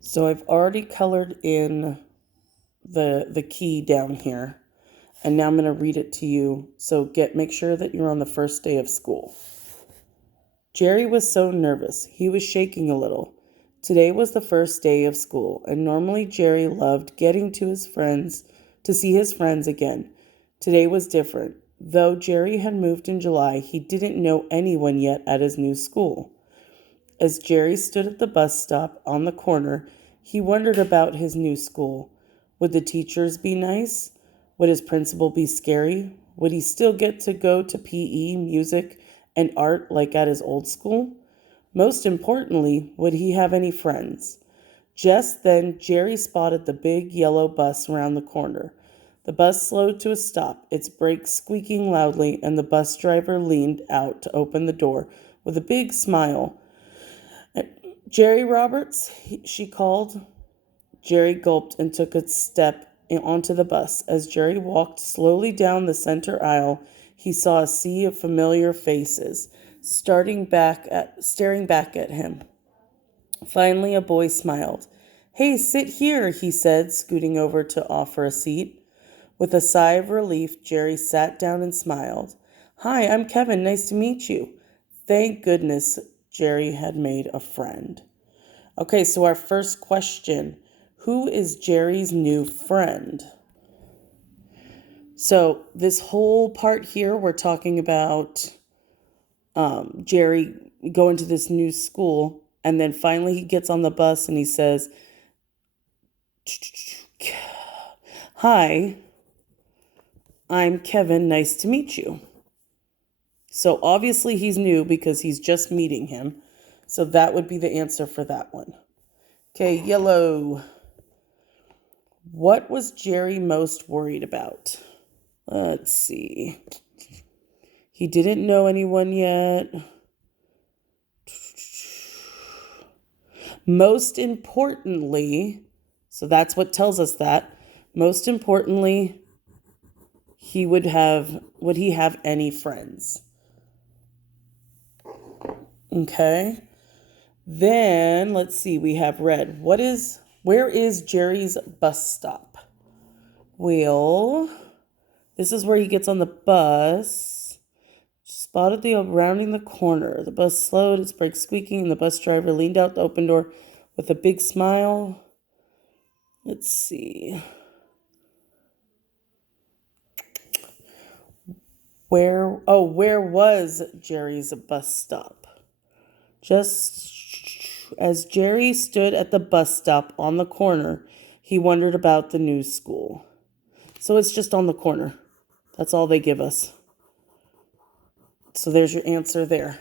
So I've already colored in the key down here, and now I'm going to read it to you. So make sure that you're on the first day of school. Jerry was so nervous. He was shaking a little. Today was the first day of school, and normally Jerry loved getting to see his friends again. Today was different. Though Jerry had moved in July, he didn't know anyone yet at his new school. As Jerry stood at the bus stop on the corner, he wondered about his new school. Would the teachers be nice? Would his principal be scary? Would he still get to go to PE, music, and art like at his old school? Most importantly, would he have any friends? Just then, Jerry spotted the big yellow bus around the corner. The bus slowed to a stop, its brakes squeaking loudly, and the bus driver leaned out to open the door with a big smile. Jerry Roberts, she called. Jerry gulped and took a step onto the bus. As Jerry walked slowly down the center aisle, he saw a sea of familiar faces, staring back at him. Finally, a boy smiled. "Hey, sit here," he said, scooting over to offer a seat. With a sigh of relief, Jerry sat down and smiled. "Hi, I'm Kevin. Nice to meet you." Thank goodness Jerry had made a friend. Okay, so our first question: who is Jerry's new friend? So this whole part here, we're talking about Jerry going to this new school, and then finally he gets on the bus and he says, "Hi, I'm Kevin. Nice to meet you." So obviously he's new because he's just meeting him. So that would be the answer for that one. Okay, yellow. What was Jerry most worried about? Let's see. He didn't know anyone yet. Most importantly, so that's what tells us that. Most importantly, would he have any friends? Okay. Then let's see, we have red. Where is Jerry's bus stop? Well, this is where he gets on the bus. Spotted the rounding the corner. The bus slowed, its brakes squeaking, and the bus driver leaned out the open door with a big smile. Let's see. Where was Jerry's bus stop? Just as Jerry stood at the bus stop on the corner, he wondered about the new school. So it's just on the corner. That's all they give us. So there's your answer there.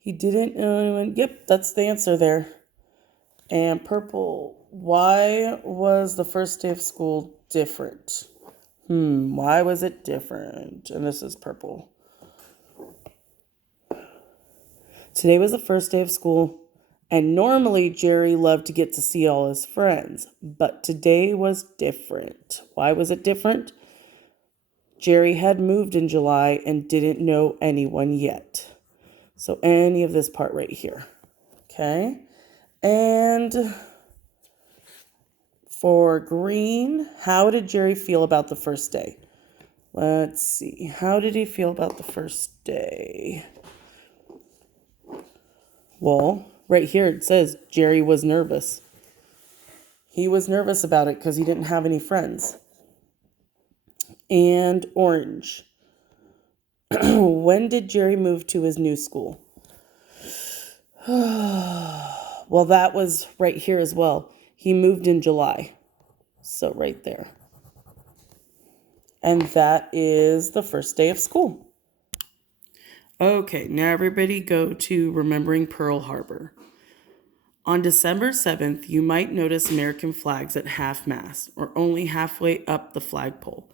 He didn't know anyone. Yep, that's the answer there. And purple. Why was the first day of school different? Why was it different? And this is purple. Today was the first day of school, and normally Jerry loved to get to see all his friends, but today was different. Why was it different? Jerry had moved in July and didn't know anyone yet. So any of this part right here. Okay. And for green, how did Jerry feel about the first day? Let's see. How did he feel about the first day? Well, right here it says Jerry was nervous. He was nervous about it because he didn't have any friends. And orange. When did Jerry move to his new school? Well, that was right here as well. He moved in July. So right there. And that is the first day of school. Okay, now everybody go to Remembering Pearl Harbor. On December 7th, you might notice American flags at half-mast or only halfway up the flagpole.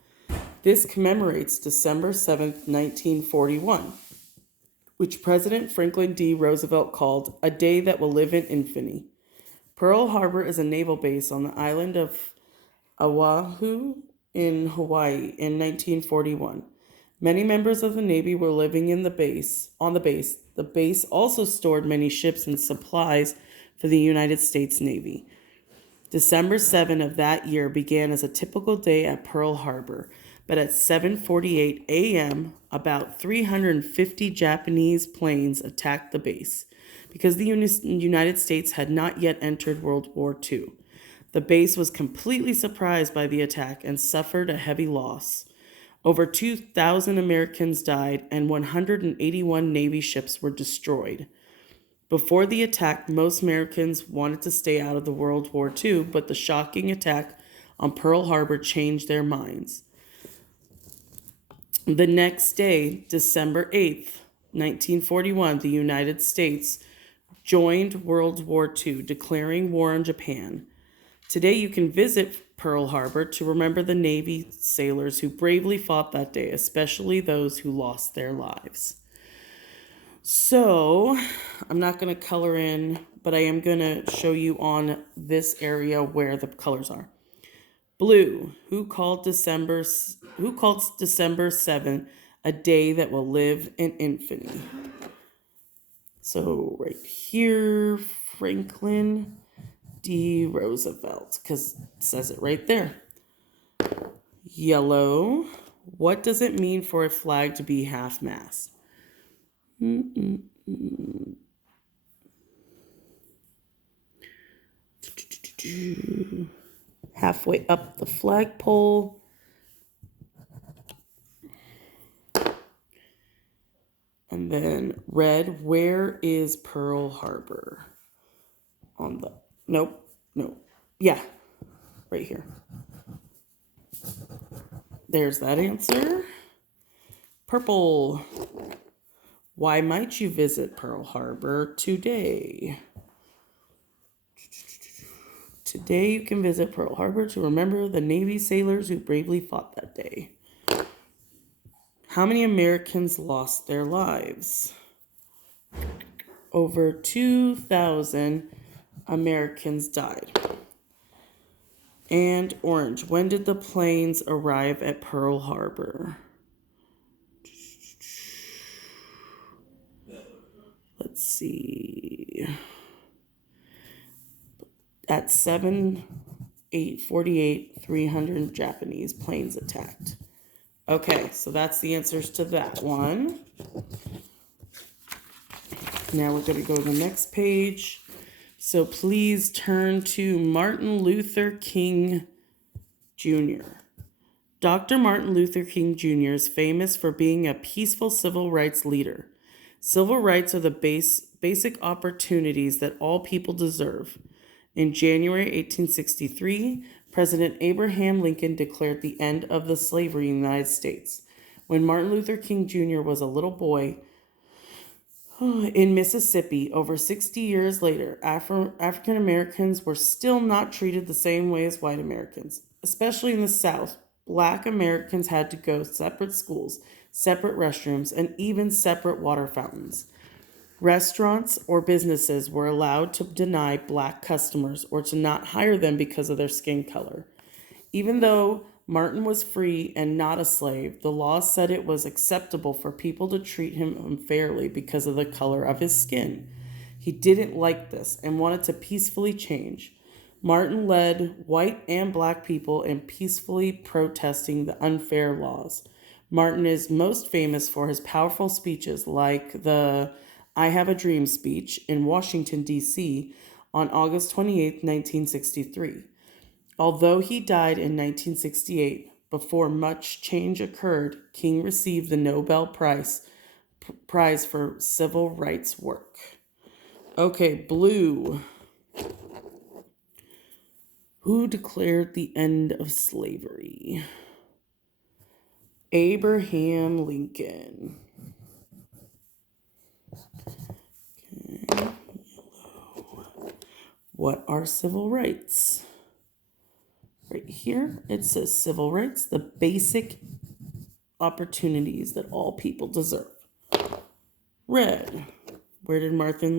This commemorates December 7th, 1941, which President Franklin D. Roosevelt called a day that will live in infamy. Pearl Harbor is a naval base on the island of Oahu in Hawaii in 1941. Many members of the Navy were living on the base. The base also stored many ships and supplies for the United States Navy. December 7 of that year began as a typical day at Pearl Harbor, but at 7:48 a.m., about 350 Japanese planes attacked the base. Because the United States had not yet entered World War II, the base was completely surprised by the attack and suffered a heavy loss. Over 2,000 Americans died and 181 Navy ships were destroyed. Before the attack, most Americans wanted to stay out of the World War II, but the shocking attack on Pearl Harbor changed their minds. The next day, December 8th, 1941, the United States joined World War II, declaring war on Japan. Today, you can visit Pearl Harbor to remember the Navy sailors who bravely fought that day, especially those who lost their lives. So, I'm not going to color in, but I am going to show you on this area where the colors are. Blue, who called December 7 a day that will live in infamy. So, right here, Franklin D. Roosevelt, because it says it right there. Yellow, what does it mean for a flag to be half-mast? Halfway up the flagpole. And then red, where is Pearl Harbor? On the, no, yeah, right here. There's that answer. Purple, why might you visit Pearl Harbor today? Today you can visit Pearl Harbor to remember the Navy sailors who bravely fought that day. How many Americans lost their lives? Over 2,000 Americans died. And orange, when did the planes arrive at Pearl Harbor? Let's see. At 7:48, 300 Japanese planes attacked. Okay, so that's the answers to that one. Now we're going to go to the next page. So please turn to Martin Luther King Jr. Dr. Martin Luther King Jr. is famous for being a peaceful civil rights leader. Civil rights are the basic opportunities that all people deserve. In January 1863, President Abraham Lincoln declared the end of the slavery in the United States. When Martin Luther King Jr. was a little boy in Mississippi, over 60 years later, African Americans were still not treated the same way as white Americans. Especially in the South, Black Americans had to go to separate schools, separate restrooms, and even separate water fountains. Restaurants or businesses were allowed to deny Black customers or to not hire them because of their skin color. Even though Martin was free and not a slave, the law said it was acceptable for people to treat him unfairly because of the color of his skin. He didn't like this and wanted to peacefully change. Martin led white and Black people in peacefully protesting the unfair laws. Martin is most famous for his powerful speeches like the I Have a Dream speech in Washington, D.C. on August 28, 1963. Although he died in 1968, before much change occurred, King received the Nobel Prize for Civil Rights work. Okay, blue. Who declared the end of slavery? Abraham Lincoln. Okay. What are civil rights? Right here, it says civil rights, the basic opportunities that all people deserve. Red. Where did Martin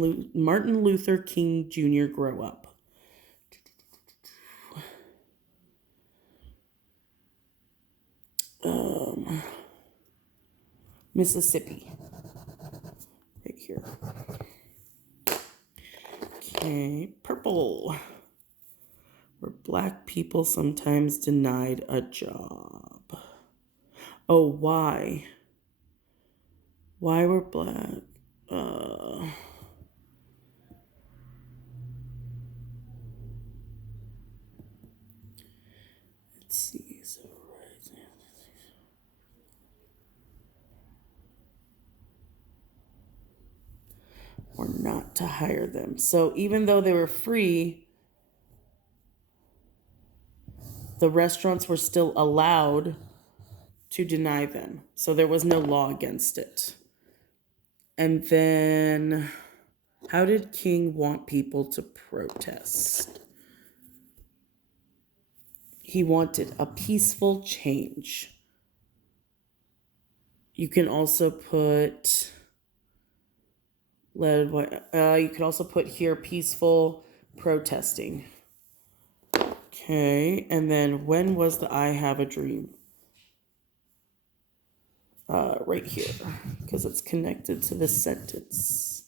Luther King Jr. grow up? Mississippi. Right here. Okay, purple. Black people sometimes denied a job. Oh, why? Why were black? Let's see. So, right. Or not to hire them. So even though they were free, the restaurants were still allowed to deny them. So there was no law against it. And then, how did King want people to protest? He wanted a peaceful change. You can also put you could also put here peaceful protesting. Okay, and then when was the I have a dream? Right here, because it's connected to this sentence.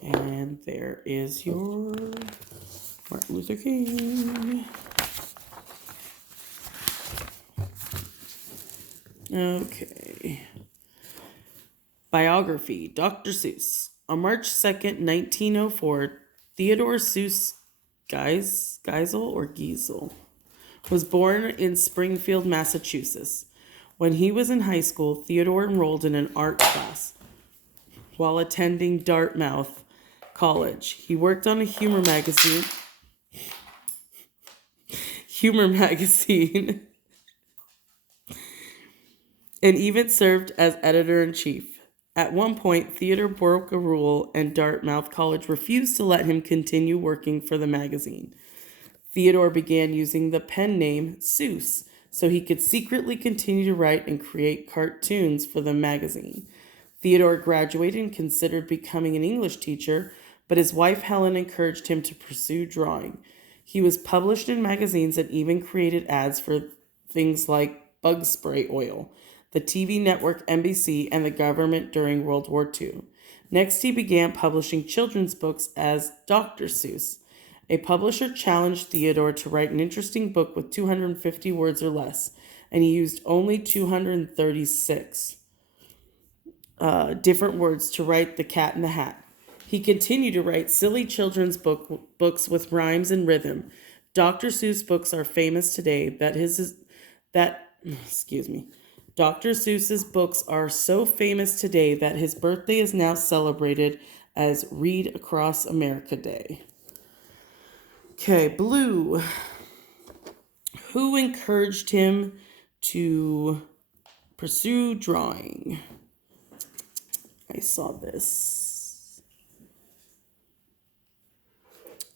And there is your Martin Luther King. Okay. Biography, Dr. Seuss. On March 2nd, 1904, Theodore Seuss Geisel was born in Springfield, Massachusetts. When he was in high school, Theodore enrolled in an art class while attending Dartmouth College. He worked on a humor magazine, and even served as editor-in-chief. At one point, Theodore broke a rule and Dartmouth College refused to let him continue working for the magazine. Theodore began using the pen name Seuss so he could secretly continue to write and create cartoons for the magazine. Theodore graduated and considered becoming an English teacher, but his wife Helen encouraged him to pursue drawing. He was published in magazines and even created ads for things like bug spray oil, the TV network NBC, and the government during World War II. Next, he began publishing children's books as Dr. Seuss. A publisher challenged Theodore to write an interesting book with 250 words or less, and he used only 236 different words to write The Cat in the Hat. He continued to write silly children's books with rhymes and rhythm. Dr. Seuss books are famous today Dr. Seuss's books are so famous today that his birthday is now celebrated as Read Across America Day. Okay, Blue. Who encouraged him to pursue drawing? I saw this.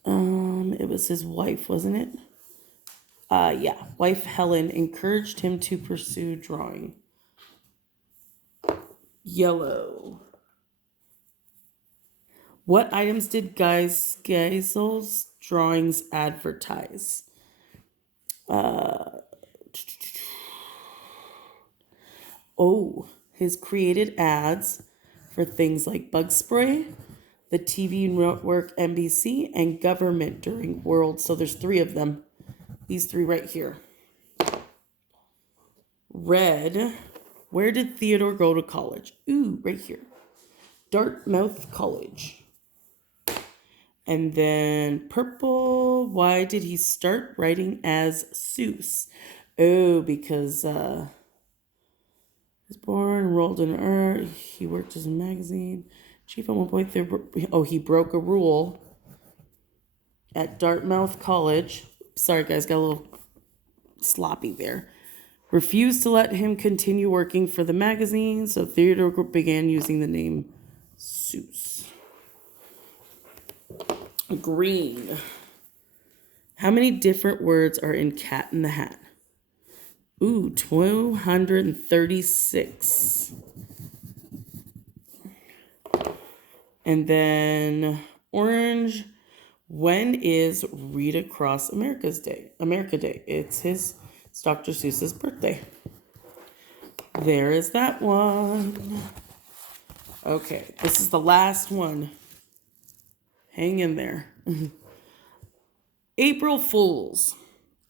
It was his wife, wasn't it? Wife Helen encouraged him to pursue drawing. Yellow. What items did Geisel's drawings advertise? His created ads for things like bug spray, the TV network NBC, and government during World. So there's three of them. These three right here. Red. Where did Theodore go to college? Right here. Dartmouth College. And then purple. Why did he start writing as Seuss? Because he was born, enrolled in art. He worked as a magazine chief at one point. He broke a rule at Dartmouth College. Sorry, guys, got a little sloppy there. Refused to let him continue working for the magazine, so Theodore began using the name Seuss. Green. How many different words are in Cat in the Hat? 236. And then orange. When is Read Across America Day? It's Dr. Seuss's birthday. There is that one. Okay, this is the last one. Hang in there. April Fools.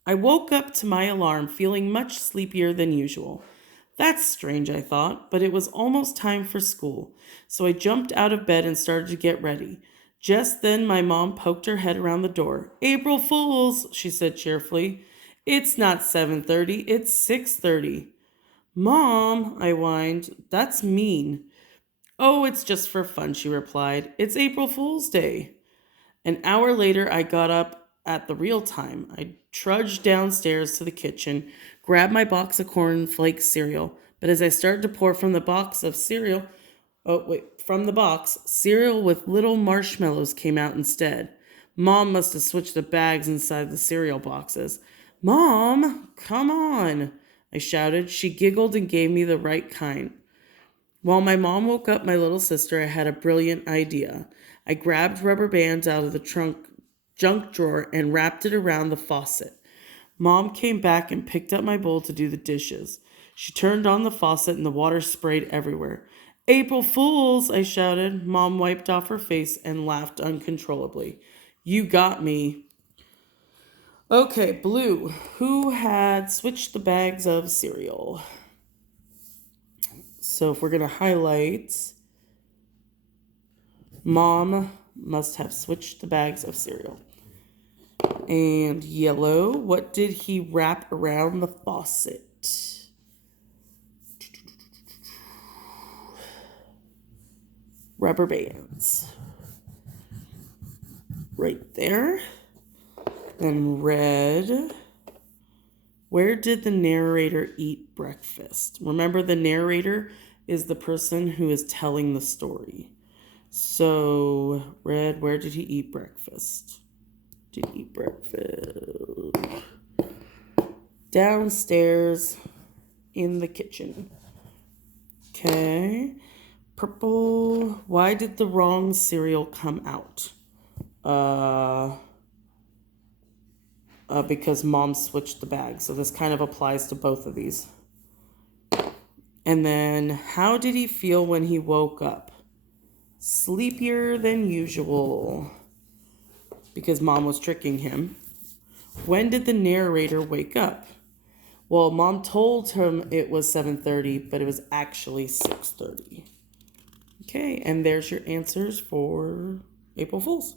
I woke up to my alarm feeling much sleepier than usual. That's strange, I thought, but it was almost time for school, so I jumped out of bed and started to get ready. Just then, my mom poked her head around the door. April Fools, she said cheerfully. It's not 7:30, it's 6:30. Mom, I whined, that's mean. Oh, it's just for fun, she replied. It's April Fool's Day. An hour later, I got up at the real time. I trudged downstairs to the kitchen, grabbed my box of cornflakes cereal, but as I started to pour from the box of cereal, from the box, cereal with little marshmallows came out instead. Mom must have switched the bags inside the cereal boxes. Mom, come on, I shouted. She giggled and gave me the right kind. While my mom woke up my little sister, I had a brilliant idea. I grabbed rubber bands out of the junk drawer and wrapped it around the faucet. Mom came back and picked up my bowl to do the dishes. She turned on the faucet and the water sprayed everywhere. April Fools, I shouted. Mom wiped off her face and laughed uncontrollably. You got me. Okay, Blue. Who had switched the bags of cereal? So if we're going to highlight, Mom must have switched the bags of cereal. And Yellow, what did he wrap around the faucet? Rubber bands. Right there. Then Red, where did the narrator eat breakfast? Remember, the narrator is the person who is telling the story. So, Red, where did he eat breakfast? Did he eat breakfast? Downstairs in the kitchen. Okay. Purple, why did the wrong cereal come out? Because Mom switched the bag. So this kind of applies to both of these. And then, how did he feel when he woke up? Sleepier than usual. Because Mom was tricking him. When did the narrator wake up? Well, Mom told him it was 7:30, but it was actually 6:30. Okay, and there's your answers for April Fools.